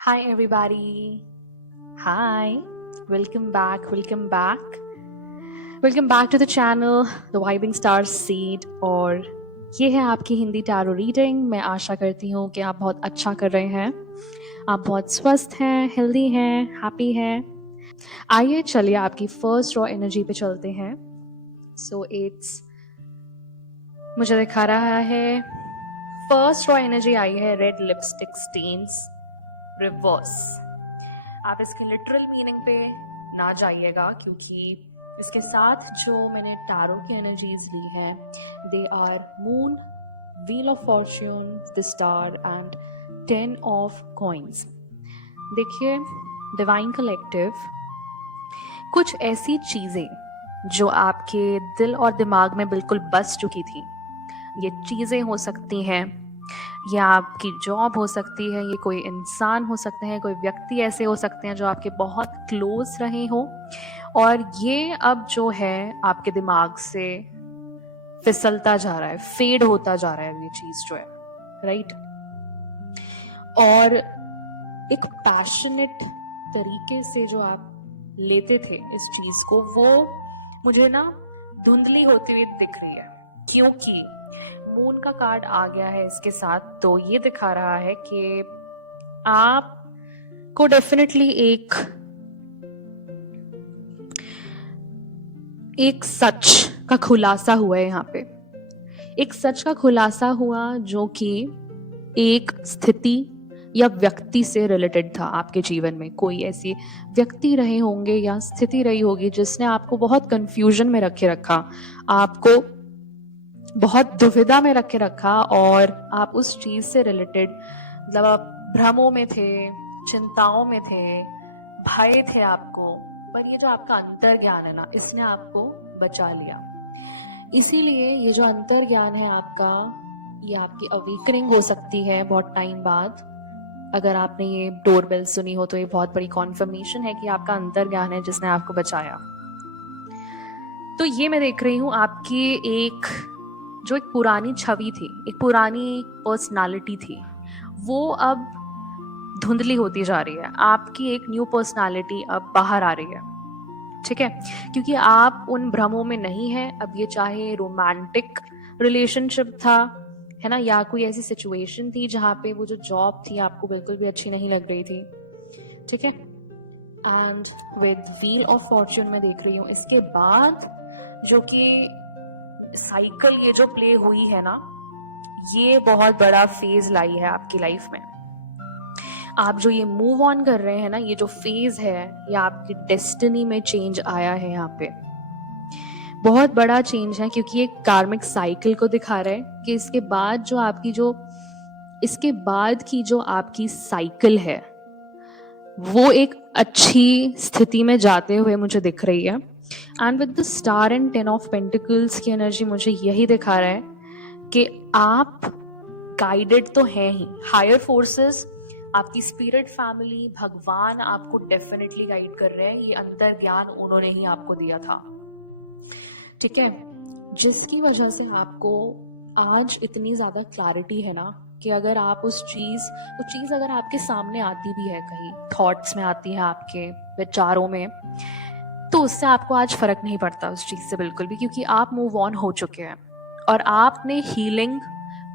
Hi, everybody. Hi. Welcome back. Welcome back. Welcome back to the channel, The Vibing Star Seed. और ये है आपकी Hindi tarot reading. मैं आशा करती हूँ कि आप बहुत अच्छा कर रहे हैं, आप बहुत स्वस्थ हैं, हेल्दी हैं, हैप्पी हैं। आइए चलिए आपकी फर्स्ट रॉ एनर्जी पे चलते हैं। सो इट्स मुझे दिखा रहा है फर्स्ट रॉ एनर्जी आई है रेड लिपस्टिक स्टेन्स रिवर्स। आप इसके लिटरल मीनिंग पे ना जाइएगा क्योंकि इसके साथ जो मैंने टैरो की एनर्जीज ली हैं they are moon, wheel of fortune, the star and 10 of coins. देखिए डिवाइन कलेक्टिव, कुछ ऐसी चीज़ें जो आपके दिल और दिमाग में बिल्कुल बस चुकी थी, ये चीज़ें हो सकती हैं, ये आपकी जॉब हो सकती है, ये कोई इंसान हो सकते हैं, कोई व्यक्ति ऐसे हो सकते हैं जो आपके बहुत क्लोज रहे हो, और ये अब जो है आपके दिमाग से फिसलता जा रहा है, फेड होता जा रहा है ये चीज़ जो है, राइट। और एक पैशनेट तरीके से जो आप लेते थे इस चीज़ को, वो मुझे ना धुंधली होती हुई दिख रही है क्योंकि मून का कार्ड आ गया है इसके साथ। तो ये दिखा रहा है कि आप को डेफिनेटली एक सच का खुलासा हुआ है यहाँ पे। एक सच का खुलासा हुआ जो कि एक स्थिति या व्यक्ति से रिलेटेड था। आपके जीवन में कोई ऐसी व्यक्ति रहे होंगे या स्थिति रही होगी जिसने आपको बहुत कंफ्यूजन में रखे रखा, आपको बहुत दुविधा में रखे रखा, और आप उस चीज से रिलेटेड मतलब आप भ्रमों में थे, चिंताओं में थे, भय थे आपको। पर ये जो आपका अंतर ज्ञान है ना, इसने आपको बचा लिया। इसीलिए ये जो अंतर ज्ञान है आपका, ये आपकी अवेकनिंग हो सकती है बहुत टाइम बाद। अगर आपने ये डोरबेल सुनी हो तो ये बहुत बड़ी कॉन्फर्मेशन है कि आपका अंतर ज्ञान है जिसने आपको बचाया। तो ये मैं देख रही हूँ आपकी एक पुरानी छवि थी, एक पुरानी पर्सनालिटी थी, वो अब धुंधली होती जा रही है। आपकी एक न्यू पर्सनालिटी अब बाहर आ रही है, ठीक है, क्योंकि आप उन भ्रमों में नहीं है अब। ये चाहे रोमांटिक रिलेशनशिप था, है ना, या कोई ऐसी सिचुएशन थी जहाँ पे वो जो जॉब थी आपको बिल्कुल भी अच्छी नहीं लग रही थी, ठीक है। And with wheel of Fortune में देख रही हूँ इसके बाद जो कि साइकिल ये जो प्ले हुई है ना, ये बहुत बड़ा फेज लाई है आपकी लाइफ में। आप जो ये मूव ऑन कर रहे हैं ना, ये जो फेज है, ये आपकी डेस्टिनी में चेंज आया है। यहाँ पे बहुत बड़ा चेंज है क्योंकि ये कार्मिक साइकिल को दिखा रहा है कि इसके बाद जो आपकी साइकिल है वो एक अच्छी स्थिति में जाते हुए मुझे दिख रही है। And with the star and 10 of pentacles की एनर्जी मुझे यही दिखा रहा है कि आप गाइडेड तो हैं ही। हायर फोर्सेस, आपकी स्पिरिट फैमिली, भगवान आपको डेफिनेटली गाइड कर रहे हैं। ये अंतर ज्ञान उन्होंने ही आपको दिया था, ठीक है, जिसकी वजह से आपको आज इतनी ज्यादा क्लैरिटी है ना कि अगर आप वो चीज अगर आपके सामने आती भी है, कहीं थॉट्स में आती है, आपके विचारों में, तो उससे आपको आज फर्क नहीं पड़ता उस चीज से बिल्कुल भी, क्योंकि आप मूव ऑन हो चुके हैं और आपने हीलिंग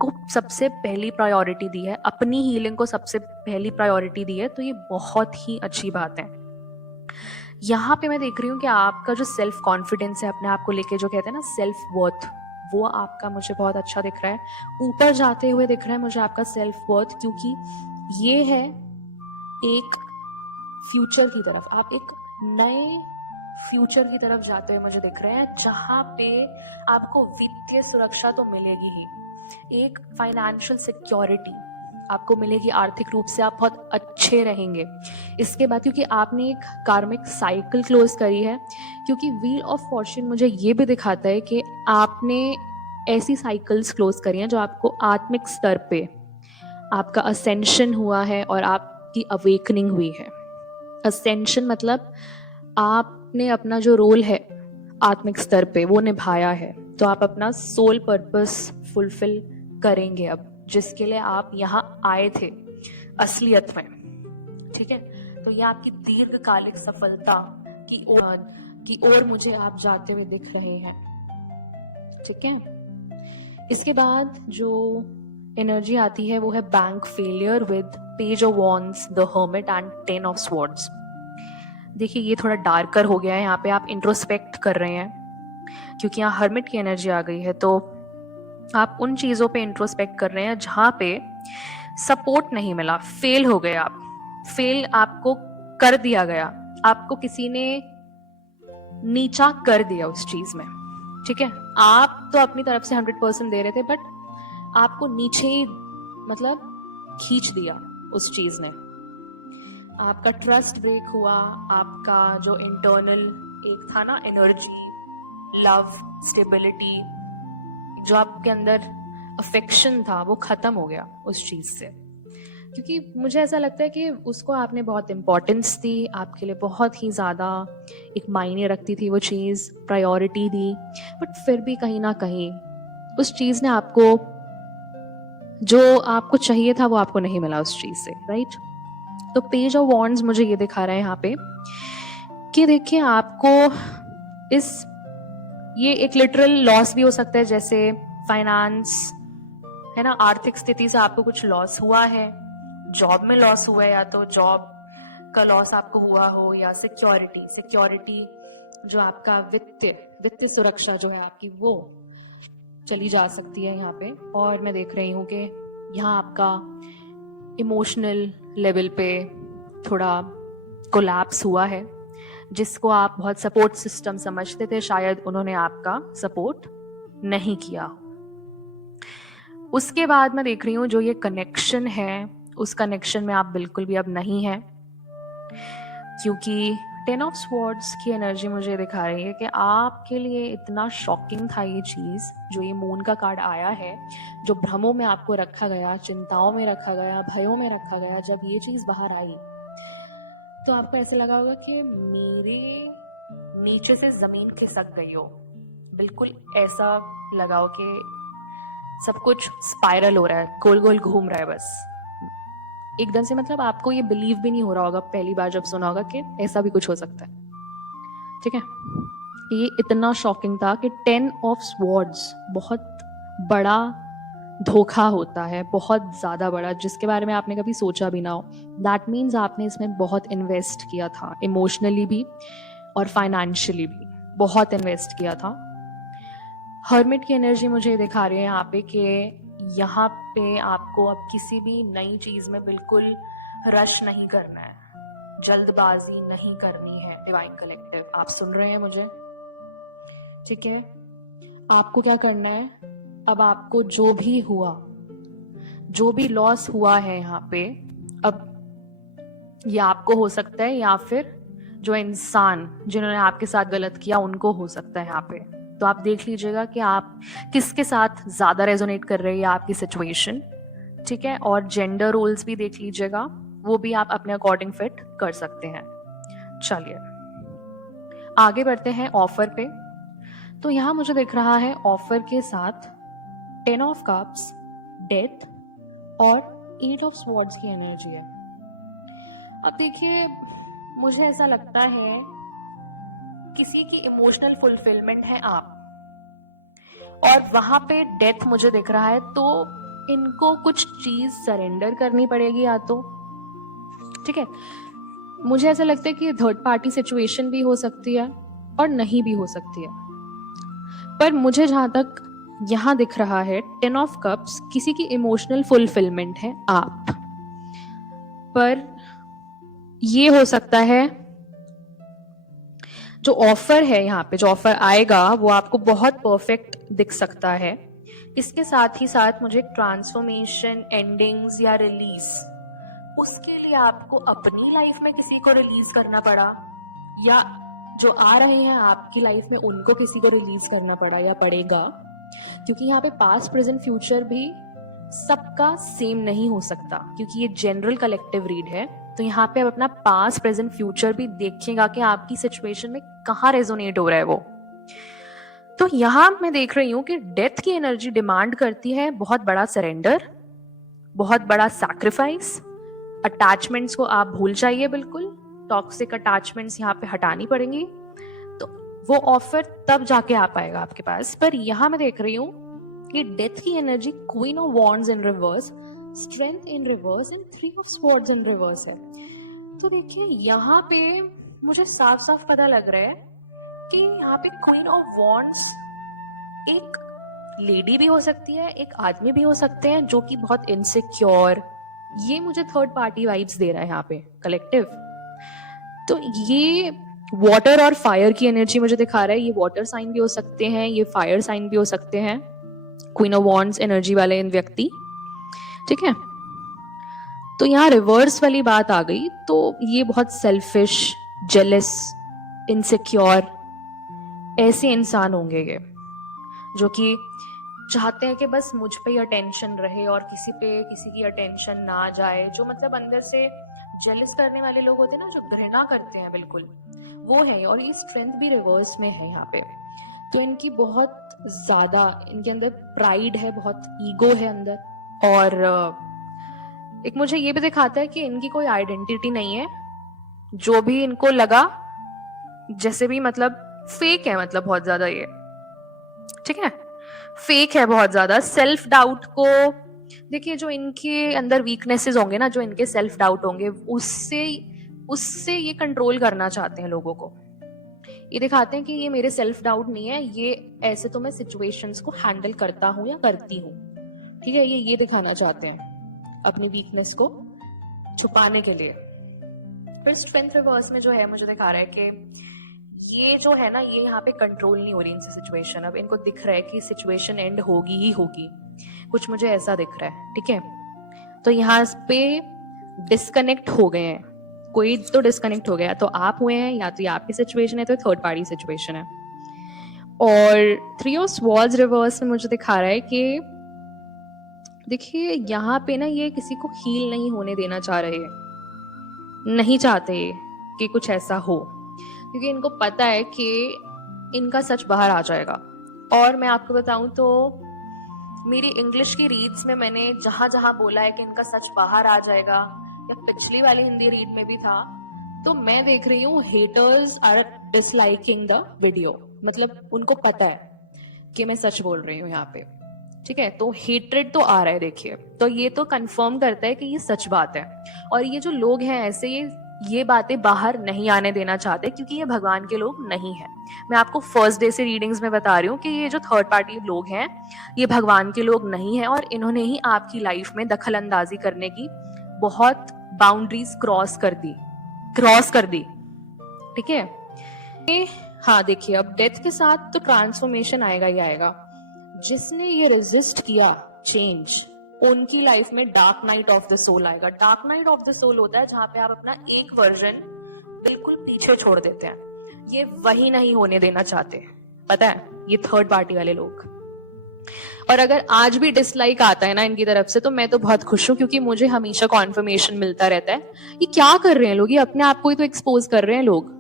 को सबसे पहली प्रायोरिटी दी है, अपनी हीलिंग को सबसे पहली प्रायोरिटी दी है। तो ये बहुत ही अच्छी बात है। यहाँ पे मैं देख रही हूँ कि आपका जो सेल्फ कॉन्फिडेंस है अपने आप को लेके, जो कहते हैं ना सेल्फ वर्थ, वो आपका मुझे बहुत अच्छा दिख रहा है, ऊपर जाते हुए दिख रहा है मुझे आपका सेल्फ वर्थ, क्योंकि ये है एक फ्यूचर की तरफ, आप एक नए फ्यूचर की तरफ जाते हुए मुझे दिख रहे हैं, जहां पे आपको वित्तीय सुरक्षा तो मिलेगी ही, एक फाइनेंशियल सिक्योरिटी आपको मिलेगी, आर्थिक रूप से आप बहुत अच्छे रहेंगे इसके बाद, क्योंकि आपने एक कार्मिक साइकिल क्लोज करी है। क्योंकि व्हील ऑफ फॉर्च्यून मुझे ये भी दिखाता है कि आपने ऐसी साइकिल्स क्लोज करी हैं जो आपको आत्मिक स्तर पे आपका असेंशन हुआ है और आपकी अवेकनिंग हुई है। असेंशन मतलब आपने अपना जो रोल है आत्मिक स्तर पे वो निभाया है, तो आप अपना सोल पर्पस फुलफिल करेंगे अब, जिसके लिए आप यहाँ आए थे असलियत में। ठीक है। तो ये आपकी दीर्घकालिक सफलता की ओर मुझे आप जाते हुए दिख रहे हैं, ठीक है। इसके बाद जो एनर्जी आती है वो है bank failure with page of wands, the hermit and 10 of swords. देखिए ये थोड़ा डार्कर हो गया है, यहाँ पे आप इंट्रोस्पेक्ट कर रहे हैं क्योंकि यहाँ हर्मिट की एनर्जी आ गई है। तो आप उन चीजों पे इंट्रोस्पेक्ट कर रहे हैं जहां पे सपोर्ट नहीं मिला, फेल हो गए आप, फेल आपको कर दिया गया, आपको किसी ने नीचा कर दिया उस चीज में, ठीक है। आप तो अपनी तरफ से 100% दे रहे थे, बट आपको नीचे ही मतलब खींच दिया उस चीज ने। आपका ट्रस्ट ब्रेक हुआ, आपका जो इंटरनल एक था ना एनर्जी, लव, स्टेबिलिटी, जो आपके अंदर अफेक्शन था वो खत्म हो गया उस चीज से। क्योंकि मुझे ऐसा लगता है कि उसको आपने बहुत इम्पोर्टेंस दी, आपके लिए बहुत ही ज़्यादा एक मायने रखती थी वो चीज़, प्रायोरिटी दी, बट फिर भी कहीं ना कहीं उस चीज़ ने आपको जो आपको चाहिए था वो आपको नहीं मिला उस चीज़ से, राइट। तो पेज ऑफ वॉन्ड्स मुझे ये दिखा रहा है यहाँ पे कि देखिए आपको ये एक लिटरल लॉस भी हो सकता है, जैसे फाइनेंस है ना, आर्थिक स्थिति से आपको कुछ लॉस हुआ है, जॉब में लॉस हुआ है, या तो जॉब का लॉस आपको हुआ हो, या सिक्योरिटी जो आपका वित्तीय सुरक्षा जो है आपकी वो चली जा सकती है यहाँ पे। और मैं देख रही हूँ कि यहाँ आपका इमोशनल लेवल पे थोड़ा कोलैप्स हुआ है, जिसको आप बहुत सपोर्ट सिस्टम समझते थे, शायद उन्होंने आपका सपोर्ट नहीं किया। उसके बाद मैं देख रही हूँ जो ये कनेक्शन है, उस कनेक्शन में आप बिल्कुल भी अब नहीं है, क्योंकि 10 ऑफ स्वॉर्ड्स की एनर्जी मुझे दिखा रही है कि आपके लिए इतना शॉकिंग था ये चीज, जो ये मून का कार्ड आया है, जो भ्रमों में आपको रखा गया, चिंताओं में रखा गया, भयों में रखा गया। जब ये चीज बाहर आई तो आपको ऐसे लगा होगा कि मेरे नीचे से जमीन खिसक गई हो, बिल्कुल ऐसा लगा हो कि सब कुछ स्पाइरल हो रहा है, गोल गोल घूम रहा है बस एकदम से। मतलब आपको ये बिलीव भी नहीं हो रहा होगा पहली बार जब सुना होगा कि ऐसा भी कुछ हो सकता है, ठीक है। ये इतना शॉकिंग था कि 10 ऑफ स्वॉर्ड्स बहुत बड़ा धोखा होता है, बहुत ज़्यादा बड़ा, जिसके बारे में आपने कभी सोचा भी ना हो। दैट मीन्स आपने इसमें बहुत इन्वेस्ट किया था, इमोशनली भी और फाइनेंशियली भी बहुत इन्वेस्ट किया था। हर्मिट की एनर्जी मुझे दिखा रही है यहाँ पे कि यहाँ पे आपको अब किसी भी नई चीज में बिल्कुल रश नहीं करना है, जल्दबाजी नहीं करनी है। डिवाइन कलेक्टिव, आप सुन रहे हैं मुझे, ठीक है। आपको क्या करना है, अब आपको जो भी हुआ, जो भी लॉस हुआ है यहाँ पे, अब ये आपको हो सकता है या फिर जो इंसान जिन्होंने आपके साथ गलत किया उनको हो सकता है यहाँ पे। तो आप देख लीजिएगा कि आप किसके साथ ज्यादा रेजोनेट कर रही है आपकी सिचुएशन, ठीक है। और जेंडर रोल्स भी देख लीजिएगा, वो भी आप अपने अकॉर्डिंग फिट कर सकते हैं। चलिए आगे बढ़ते हैं ऑफर पे। तो यहाँ मुझे दिख रहा है ऑफर के साथ 10 ऑफ कप्स, डेथ और 8 ऑफ स्वॉर्ड्स की एनर्जी है। अब देखिए मुझे ऐसा लगता है किसी की इमोशनल फुलफिलमेंट है आप, और वहां पे डेथ मुझे दिख रहा है, तो इनको कुछ चीज सरेंडर करनी पड़ेगी या तो, ठीक है। मुझे ऐसा लगता है कि थर्ड पार्टी सिचुएशन भी हो सकती है और नहीं भी हो सकती है, पर मुझे जहां तक यहां दिख रहा है 10 ऑफ कप्स किसी की इमोशनल फुलफिलमेंट है आप, पर ये हो सकता है जो ऑफर है यहाँ पे, जो ऑफर आएगा वो आपको बहुत परफेक्ट दिख सकता है। इसके साथ ही साथ मुझे ट्रांसफॉर्मेशन, एंडिंग्स या रिलीज, उसके लिए आपको अपनी लाइफ में किसी को रिलीज करना पड़ा, या जो आ रहे हैं आपकी लाइफ में उनको किसी को रिलीज करना पड़ा या पड़ेगा, क्योंकि यहाँ पे पास्ट, प्रेजेंट, फ्यूचर भी सबका सेम नहीं हो सकता, क्योंकि ये जनरल कलेक्टिव रीड है। तो यहाँ पे आप अपना पास्ट, प्रेजेंट, फ्यूचर भी देखिएगा कि आपकी सिचुएशन में कहाँ रेजोनेट हो रहा है वो। तो यहाँ मैं देख रही हूँ कि डेथ की एनर्जी डिमांड करती है बहुत बड़ा सरेंडर, बहुत बड़ा सैक्रिफाइस, अटैचमेंट्स को आप भूल जाइए बिल्कुल, टॉक्सिक अटैचमेंट्स यहाँ पे हटानी पड़ेंगी, तो वो ऑफर तब जाके आ पाएगा आपके पास। पर यहाँ मैं देख रही हूँ कि डेथ की energy, queen of wands in reverse, strength in reverse and three of swords in reverse है। तो देखिए यहाँ पे मुझे साफ साफ पता लग रहा है कि यहाँ पे क्वीन ऑफ वॉन्ड्स एक लेडी भी हो सकती है, एक आदमी भी हो सकते हैं जो कि बहुत इनसिक्योर, ये मुझे थर्ड पार्टी वाइब्स दे रहा है यहाँ पे कलेक्टिव। तो ये वाटर और फायर की एनर्जी मुझे दिखा रहा है, ये वाटर साइन भी हो सकते हैं, ये फायर साइन भी हो सकते हैं, क्वीन ऑफ वॉन्ड्स एनर्जी वाले इन व्यक्ति, ठीक है। तो यहाँ रिवर्स वाली बात आ गई, तो ये बहुत सेल्फिश, जेलस, इनसिक्योर ऐसे इंसान होंगे ये, जो कि चाहते हैं कि बस मुझ पे ही अटेंशन रहे और किसी की अटेंशन ना जाए, जो मतलब अंदर से जेलस करने वाले लोग होते हैं ना, जो घृणा करते हैं बिल्कुल, वो है। और ये स्ट्रेंथ भी रिवर्स में है यहाँ पे। तो इनकी बहुत ज्यादा, इनके अंदर प्राइड है, बहुत ईगो है अंदर, और एक मुझे ये भी दिखाता है कि इनकी कोई आइडेंटिटी नहीं है। जो भी इनको लगा जैसे भी, मतलब फेक है, मतलब बहुत ज्यादा ये, ठीक है, फेक है बहुत ज्यादा। सेल्फ डाउट को देखिए, जो इनके अंदर वीकनेसेस होंगे ना, जो इनके सेल्फ डाउट होंगे, उससे ये कंट्रोल करना चाहते हैं लोगों को। ये दिखाते हैं कि ये मेरे सेल्फ डाउट नहीं है, ये ऐसे तो मैं सिचुएशंस को हैंडल करता हूं या करती हूँ, ठीक है। ये दिखाना चाहते हैं अपनी वीकनेस को छुपाने के लिए। फिर स्ट्रेंथ रिवर्स में जो है मुझे दिखा रहा है कि ये जो है ना, ये यहाँ पे कंट्रोल नहीं हो रही इनसे सिचुएशन। अब इनको दिख रहा है कि सिचुएशन एंड होगी ही होगी, कुछ मुझे ऐसा दिख रहा है, ठीक है। तो यहाँ पे डिस्कनेक्ट हो गए हैं, कोई तो डिस्कनेक्ट हो गया, तो आप हुए हैं, या तो ये आपकी सिचुएशन है, तो थर्ड पार्टी सिचुएशन है। और थ्री ऑफ स्वॉर्ड्स रिवर्स में मुझे दिखा रहा है कि देखिए यहाँ पे ना, ये किसी को हील नहीं होने देना चाह रहे, नहीं चाहते कि कुछ ऐसा हो, क्योंकि इनको पता है कि इनका सच बाहर आ जाएगा। और मैं आपको बताऊं तो मेरी इंग्लिश की रीड्स में मैंने जहां जहां बोला है कि इनका सच बाहर आ जाएगा, या पिछली वाली हिंदी रीड में भी था, तो मैं देख रही हूँ haters are disliking the video, मतलब उनको पता है कि मैं सच बोल रही हूँ यहाँ पे, ठीक है। तो हेट्रेड तो आ रहा है, देखिए, तो ये तो कंफर्म करता है कि ये सच बात है। और ये जो लोग हैं ऐसे, ये बातें बाहर नहीं आने देना चाहते, क्योंकि ये भगवान के लोग नहीं हैं। मैं आपको फर्स्ट डे से रीडिंग्स में बता रही हूँ कि ये जो थर्ड पार्टी लोग हैं, ये भगवान के लोग नहीं हैं, और इन्होंने ही आपकी लाइफ में दखल अंदाजी करने की बहुत बाउंड्रीज क्रॉस कर दी, ठीक है। हाँ देखिए, अब डेथ के साथ तो ट्रांसफॉर्मेशन आएगा ही आएगा। जिसने ये रेजिस्ट किया चेंज, उनकी लाइफ में dark night of the soul आएगा। Dark night of the soul होता है जहां पे आप अपना एक वर्जन बिल्कुल पीछे छोड़ देते हैं। ये वही नहीं होने देना चाहते, पता है, ये थर्ड पार्टी वाले लोग। और अगर आज भी डिसलाइक आता है ना इनकी तरफ से, तो मैं तो बहुत खुश हूं, क्योंकि मुझे हमेशा कॉन्फर्मेशन मिलता रहता है ये क्या कर रहे हैं लोग, ये अपने आप को ही तो एक्सपोज कर रहे हैं लोग।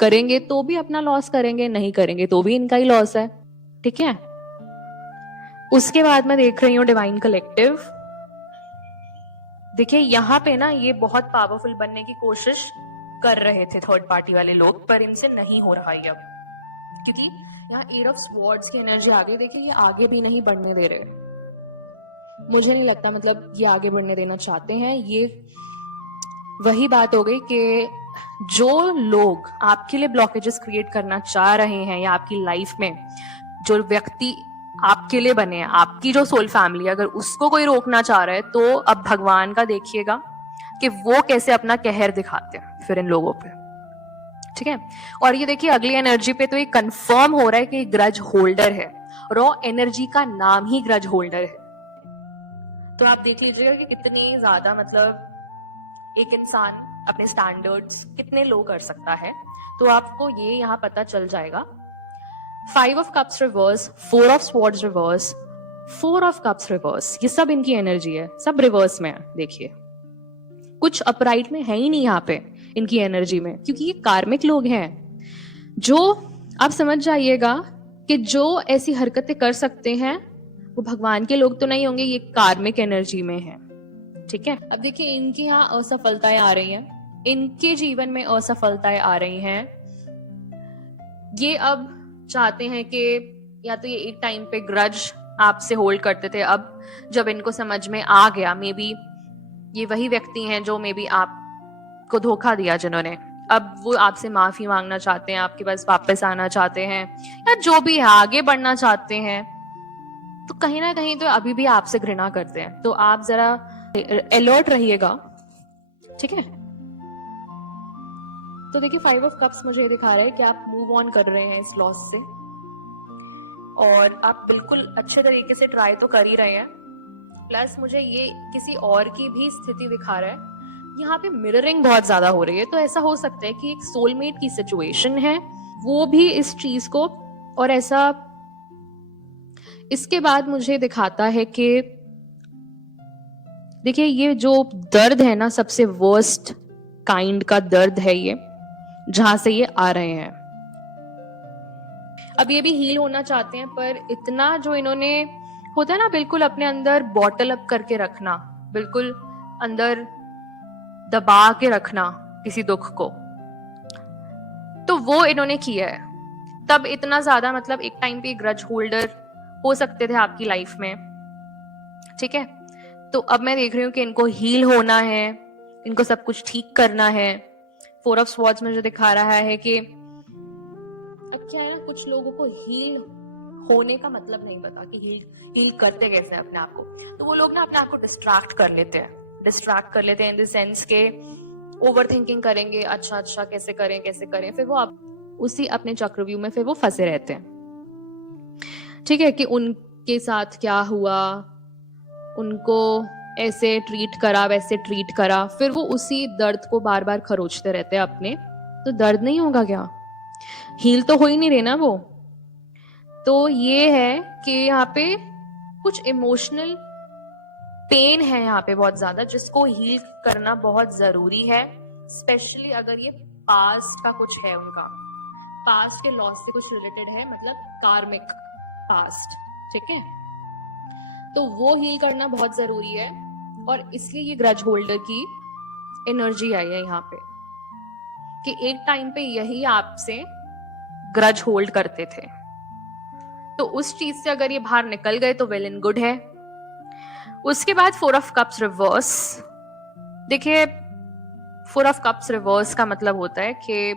करेंगे तो भी अपना लॉस करेंगे, नहीं करेंगे तो भी इनका ही लॉस है, ठीक है। उसके बाद मैं देख रही हूँ डिवाइन कलेक्टिव। देखिए यहाँ पे ना, ये बहुत पावरफुल बनने की कोशिश कर रहे थे थर्ड पार्टी वाले लोग, पर इनसे नहीं हो रहा है अब, क्योंकि यहाँ एट ऑफ स्वॉर्ड्स की एनर्जी आ गई। देखिए ये आगे भी नहीं बढ़ने दे रहे, मुझे नहीं लगता मतलब ये आगे बढ़ने देना चाहते हैं। ये वही बात हो गई कि जो लोग आपके लिए ब्लॉकेजेस क्रिएट करना चाह रहे हैं, या आपकी लाइफ में जो व्यक्ति आपके लिए बने हैं, आपकी जो सोल फैमिली, अगर उसको कोई रोकना चाह रहा है, तो अब भगवान का देखिएगा कि वो कैसे अपना कहर दिखाते हैं फिर इन लोगों पे, ठीक है। और ये देखिए अगली एनर्जी पे तो ये कंफर्म हो रहा है कि ग्रज होल्डर है, रॉ एनर्जी का नाम ही ग्रज होल्डर है। तो आप देख लीजिएगा कि कितनी ज्यादा, मतलब एक इंसान अपने स्टैंडर्ड्स कितने लो कर सकता है, तो आपको ये यहाँ पता चल जाएगा। 5 of cups reverse, 4 of swords reverse, 4 of cups reverse, ये सब इनकी एनर्जी है, सब रिवर्स में है। देखिए कुछ अपराइट में है ही नहीं यहाँ पे इनकी एनर्जी में, क्योंकि ये कार्मिक लोग हैं। जो आप समझ जाइएगा कि जो ऐसी हरकतें कर सकते हैं वो भगवान के लोग तो नहीं होंगे, ये कार्मिक एनर्जी में है, ठीक है। अब देखिए इनकी यहाँ असफलताएं आ रही हैं, इनके जीवन में असफलताएं आ रही हैं। ये अब चाहते हैं कि या तो ये एक टाइम पे ग्रज आपसे होल्ड करते थे, अब जब इनको समझ में आ गया, मे बी ये वही व्यक्ति हैं जो मे बी आपको धोखा दिया जिन्होंने, अब वो आपसे माफी मांगना चाहते हैं, आपके पास वापस आना चाहते हैं, या जो भी है आगे बढ़ना चाहते हैं, तो कहीं ना कहीं तो अभी भी आपसे घृणा करते हैं। तो आप जरा अलर्ट रहिएगा, ठीक है। तो देखिए 5 ऑफ कप्स मुझे ये दिखा रहा है कि आप मूव ऑन कर रहे हैं इस लॉस से, और आप बिल्कुल अच्छे तरीके से ट्राई तो कर ही रहे हैं। प्लस मुझे ये किसी और की भी स्थिति दिखा रहा है, यहाँ पे मिररिंग बहुत ज्यादा हो रही है, तो ऐसा हो सकता है कि एक सोलमेट की सिचुएशन है, वो भी इस चीज को, और ऐसा इसके बाद मुझे दिखाता है कि देखिए ये जो दर्द है ना, सबसे वर्स्ट काइंड का दर्द है ये, जहां से ये आ रहे हैं। अब ये भी हील होना चाहते हैं, पर इतना जो इन्होंने, होता है ना बिल्कुल अपने अंदर बॉटल अप करके रखना, बिल्कुल अंदर दबा के रखना किसी दुख को, तो वो इन्होंने किया है। तब इतना ज्यादा, मतलब एक टाइम पे ग्रज होल्डर हो सकते थे आपकी लाइफ में, ठीक है। तो अब मैं देख रही हूँ कि इनको हील होना है, इनको सब कुछ ठीक करना है। 4 ऑफ स्वॉर्ड्स मुझे दिखा रहा है कि अब क्या है ना, कुछ लोगों को हील होने का मतलब नहीं पता कि हील करते कैसे हैं अपने आप को, तो वो लोग ना अपने आप को डिस्ट्रैक्ट कर लेते हैं इन द सेंस के ओवर थिंकिंग करेंगे, अच्छा कैसे करें, फिर वो उसी अपने चक्रव्यूह में फिर वो फंसे रहते हैं, ठीक है, कि उनके साथ क्या हुआ, उनको ऐसे ट्रीट करा, वैसे ट्रीट करा, फिर वो उसी दर्द को बार बार खरोचते रहते हैं अपने। तो दर्द नहीं होगा क्या, हील तो हो ही नहीं रहे ना वो। तो ये है कि यहाँ पे कुछ इमोशनल पेन है यहाँ पे बहुत ज्यादा, जिसको हील करना बहुत जरूरी है, स्पेशली अगर ये पास्ट का कुछ है, उनका पास्ट के लॉस से कुछ रिलेटेड है, मतलब कार्मिक पास्ट, ठीक है। तो वो हील करना बहुत जरूरी है, और इसलिए ये ग्रज होल्डर की एनर्जी आई है यहाँ पे, कि एक टाइम पे यही आपसे ग्रज होल्ड करते थे, तो उस चीज से अगर ये बाहर निकल गए तो वेल एंड गुड है। उसके बाद 4 ऑफ कप्स रिवर्स। देखिए 4 ऑफ कप्स रिवर्स का मतलब होता है कि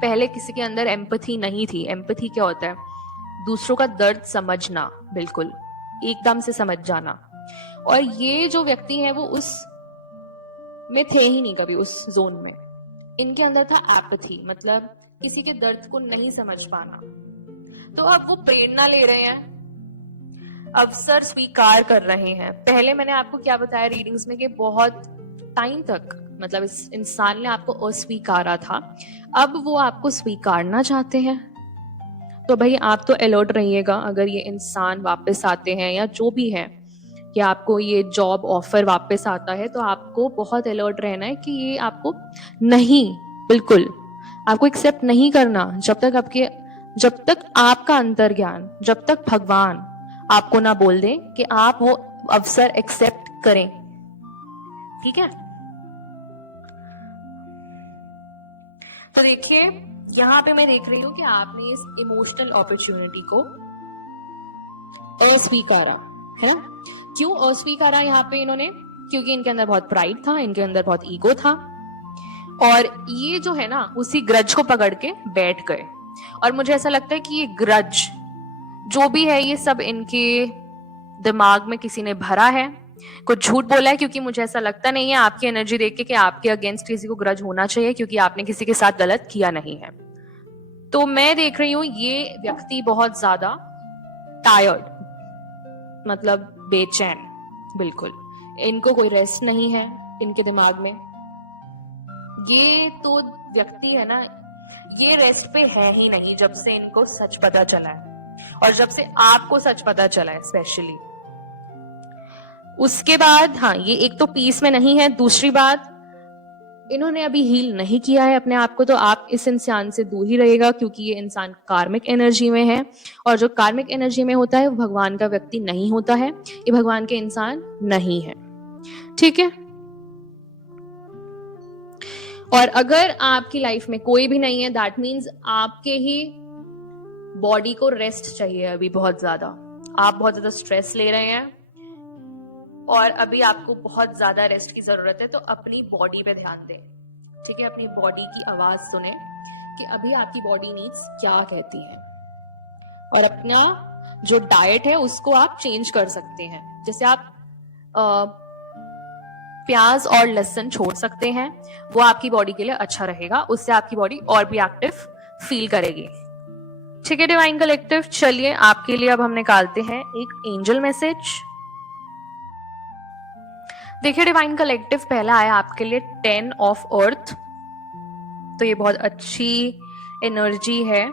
पहले किसी के अंदर एम्पैथी नहीं थी। एम्पैथी क्या होता है, दूसरों का दर्द समझना, बिल्कुल एकदम से समझ जाना, और ये जो व्यक्ति है वो उस में थे ही नहीं कभी, उस जोन में। इनके अंदर था एपैथी, मतलब किसी के दर्द को नहीं समझ पाना। तो अब वो प्रेरणा ले रहे हैं, अवसर स्वीकार कर रहे हैं। पहले मैंने आपको क्या बताया रीडिंग्स में कि बहुत टाइम तक, मतलब इस इंसान ने आपको अस्वीकारा था, अब वो आपको स्वीकारना चाहते हैं। तो भाई आप तो अलर्ट रहिएगा, अगर ये इंसान वापस आते हैं या जो भी है, कि आपको ये जॉब ऑफर वापस आता है, तो आपको बहुत अलर्ट रहना है कि ये आपको नहीं, बिल्कुल आपको एक्सेप्ट नहीं करना, जब तक आपका अंतर्ज्ञान, जब तक भगवान आपको ना बोल दे कि आप वो अवसर एक्सेप्ट करें, ठीक है। तो देखिए यहाँ पे मैं देख रही हूँ कि आपने इस इमोशनल अपॉर्चुनिटी को अस्वीकारा, है ना। क्यों अस्वीकारा यहाँ पे इन्होंने, क्योंकि इनके अंदर बहुत प्राइड था, इनके अंदर बहुत ईगो था, और ये जो है ना उसी ग्रज को पकड़ के बैठ गए। और मुझे ऐसा लगता है कि ये ग्रज जो भी है, ये सब इनके दिमाग में किसी ने भरा है, कुछ झूठ बोला है, क्योंकि मुझे ऐसा लगता नहीं है आपकी एनर्जी देख के कि आपके अगेंस्ट किसी को ग्रज होना चाहिए, क्योंकि आपने किसी के साथ गलत किया नहीं है। तो मैं देख रही हूँ ये व्यक्ति बहुत ज्यादा टायर्ड, मतलब बेचैन, बिल्कुल इनको कोई रेस्ट नहीं है इनके दिमाग में। ये तो व्यक्ति है ना, ये रेस्ट पे है ही नहीं जब से इनको सच पता चला है, और जब से आपको सच पता चला है स्पेशली। उसके बाद हाँ, ये एक तो पीस में नहीं है, दूसरी बात इन्होंने अभी हील नहीं किया है अपने आप को, तो आप इस इंसान से दूर ही रहेगा, क्योंकि ये इंसान कार्मिक एनर्जी में है, और जो कार्मिक एनर्जी में होता है वो भगवान का व्यक्ति नहीं होता है, ये भगवान के इंसान नहीं है। ठीक है। और अगर आपकी लाइफ में कोई भी नहीं है, दैट मीन्स आपके ही बॉडी को रेस्ट चाहिए अभी बहुत ज्यादा। आप बहुत ज्यादा स्ट्रेस ले रहे हैं और अभी आपको बहुत ज्यादा रेस्ट की जरूरत है, तो अपनी बॉडी पे ध्यान दें। ठीक है, अपनी बॉडी की आवाज सुने कि अभी आपकी बॉडी नीड्स क्या कहती है, और अपना जो डाइट है उसको आप चेंज कर सकते हैं। जैसे आप प्याज और लहसुन छोड़ सकते हैं, वो आपकी बॉडी के लिए अच्छा रहेगा, उससे आपकी बॉडी और भी एक्टिव फील करेगी। ठीक है डिवाइन कलेक्टिव, चलिए आपके लिए अब हम निकालते हैं एक एंजल मैसेज। देखिए डिवाइन कलेक्टिव, पहला आया आपके लिए 10 ऑफ अर्थ, तो ये बहुत अच्छी एनर्जी है।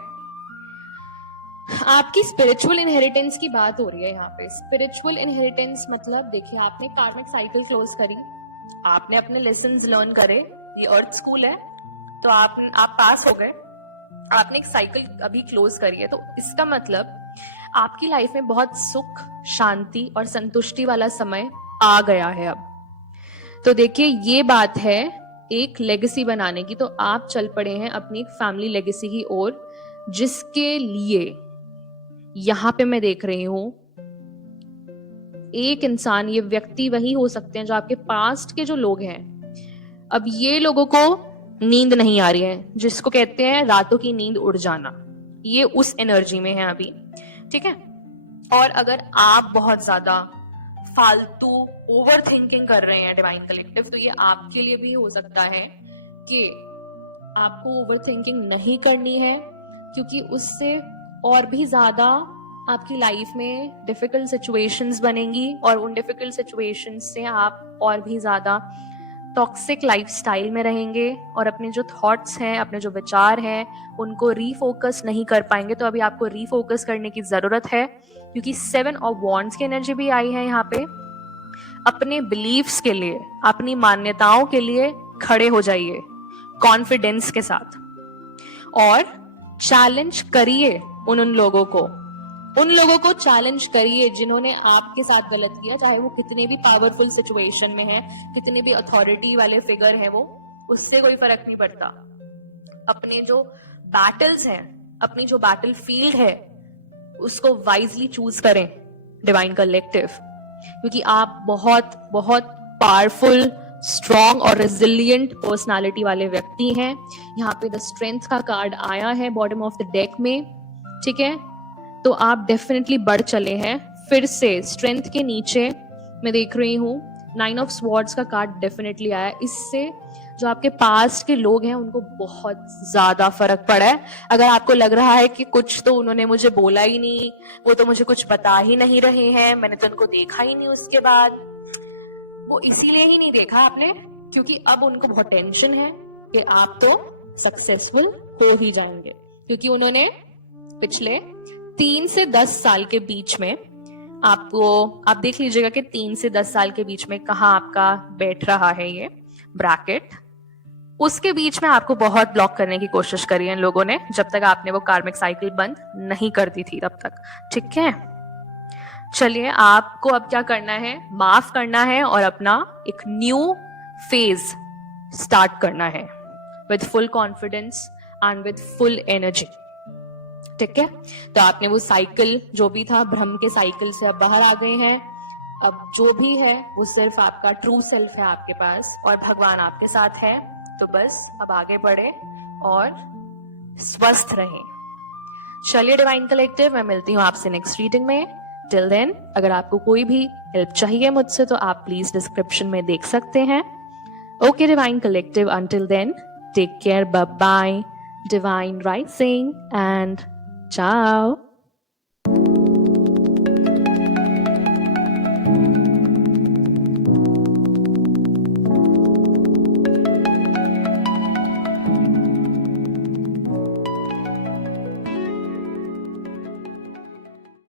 आपकी स्पिरिचुअल इनहेरिटेंस की बात हो रही है यहाँ पे। स्पिरिचुअल इनहेरिटेंस मतलब देखिए, आपने कार्मिक साइकिल क्लोज करी, आपने अपने लेसन्स लर्न करे, ये अर्थ स्कूल है, तो आप पास हो गए, आपने एक साइकिल अभी क्लोज करी है, तो इसका मतलब आपकी लाइफ में बहुत सुख, शांति और संतुष्टि वाला समय आ गया है अब। तो देखिए ये बात है एक लेगेसी बनाने की, तो आप चल पड़े हैं अपनी एक फैमिली लेगेसी की ओर, जिसके लिए यहां पे मैं देख रही हूं एक इंसान, ये व्यक्ति वही हो सकते हैं जो आपके पास्ट के जो लोग हैं। अब ये लोगों को नींद नहीं आ रही है, जिसको कहते हैं रातों की नींद उड़ जाना, ये उस एनर्जी में है अभी। ठीक है, और अगर आप बहुत ज्यादा फालतू ओवर थिंकिंग कर रहे हैं डिवाइन कलेक्टिव, तो ये आपके लिए भी हो सकता है कि आपको ओवर थिंकिंग नहीं करनी है, क्योंकि उससे और भी ज्यादा आपकी लाइफ में डिफिकल्ट सिचुएशंस बनेंगी, और उन डिफिकल्ट सिचुएशंस से आप और भी ज्यादा टॉक्सिक लाइफस्टाइल में रहेंगे, और अपने जो थॉट्स हैं, अपने जो विचार हैं, उनको रीफोकस नहीं कर पाएंगे। तो अभी आपको रीफोकस करने की जरूरत है, क्योंकि 7 ऑफ वॉन्ड्स की एनर्जी भी आई है यहाँ पे। अपने बिलीव्स के लिए, अपनी मान्यताओं के लिए खड़े हो जाइए कॉन्फिडेंस के साथ, और चैलेंज करिए उन लोगों को चैलेंज करिए जिन्होंने आपके साथ गलत किया, चाहे वो कितने भी पावरफुल सिचुएशन में है, कितने भी अथॉरिटी वाले फिगर है, वो उससे कोई फर्क नहीं पड़ता। अपने जो बैटल्स हैं, अपनी जो बैटल फील्ड है, उसको वाइजली चूज करें डिवाइन कलेक्टिव, क्योंकि आप बहुत बहुत पावरफुल, स्ट्रॉन्ग और रेजिलिएंट पर्सनालिटी वाले व्यक्ति हैं। यहाँ पे द स्ट्रेंथ का कार्ड आया है बॉटम ऑफ द डेक में। ठीक है, तो आप डेफिनेटली बढ़ चले हैं फिर से। स्ट्रेंथ के नीचे मैं देख रही हूँ 9 ऑफ स्वॉर्ड्स का कार्ड डेफिनेटली आया। इससे जो आपके पास के लोग हैं उनको बहुत ज्यादा फर्क पड़ा है। अगर आपको लग रहा है कि कुछ तो उन्होंने मुझे बोला ही नहीं, वो तो मुझे कुछ बता ही नहीं रहे हैं, मैंने तो उनको देखा ही नहीं उसके बाद, वो इसीलिए ही नहीं देखा आपने क्योंकि अब उनको बहुत टेंशन है कि आप तो सक्सेसफुल हो ही जाएंगे, क्योंकि उन्होंने पिछले 3 से 10 साल के बीच में आप देख लीजिएगा कि 3 से 10 साल के बीच में कहाँ आपका बैठ रहा है ये ब्रैकेट, उसके बीच में आपको बहुत ब्लॉक करने की कोशिश करी है इन लोगों ने, जब तक आपने वो कार्मिक साइकिल बंद नहीं कर दी थी तब तक। ठीक है, चलिए आपको अब क्या करना है, माफ करना है और अपना एक न्यू फेज स्टार्ट करना है with full confidence and with full energy. ठीक है, तो आपने वो साइकिल जो भी था भ्रम के साइकिल से अब बाहर आ गए हैं। अब जो भी है वो सिर्फ आपका ट्रू सेल्फ है आपके पास, और भगवान आपके साथ है। तो बस अब आगे बढ़े और स्वस्थ रहें। चलिए डिवाइन कलेक्टिव, मैं मिलती हूँ आपसे नेक्स्ट रीडिंग में। टिल देन अगर आपको कोई भी हेल्प चाहिए मुझसे तो आप प्लीज डिस्क्रिप्शन में देख सकते हैं। Okay divine collective, until then take care, bye bye, divine rising and ciao.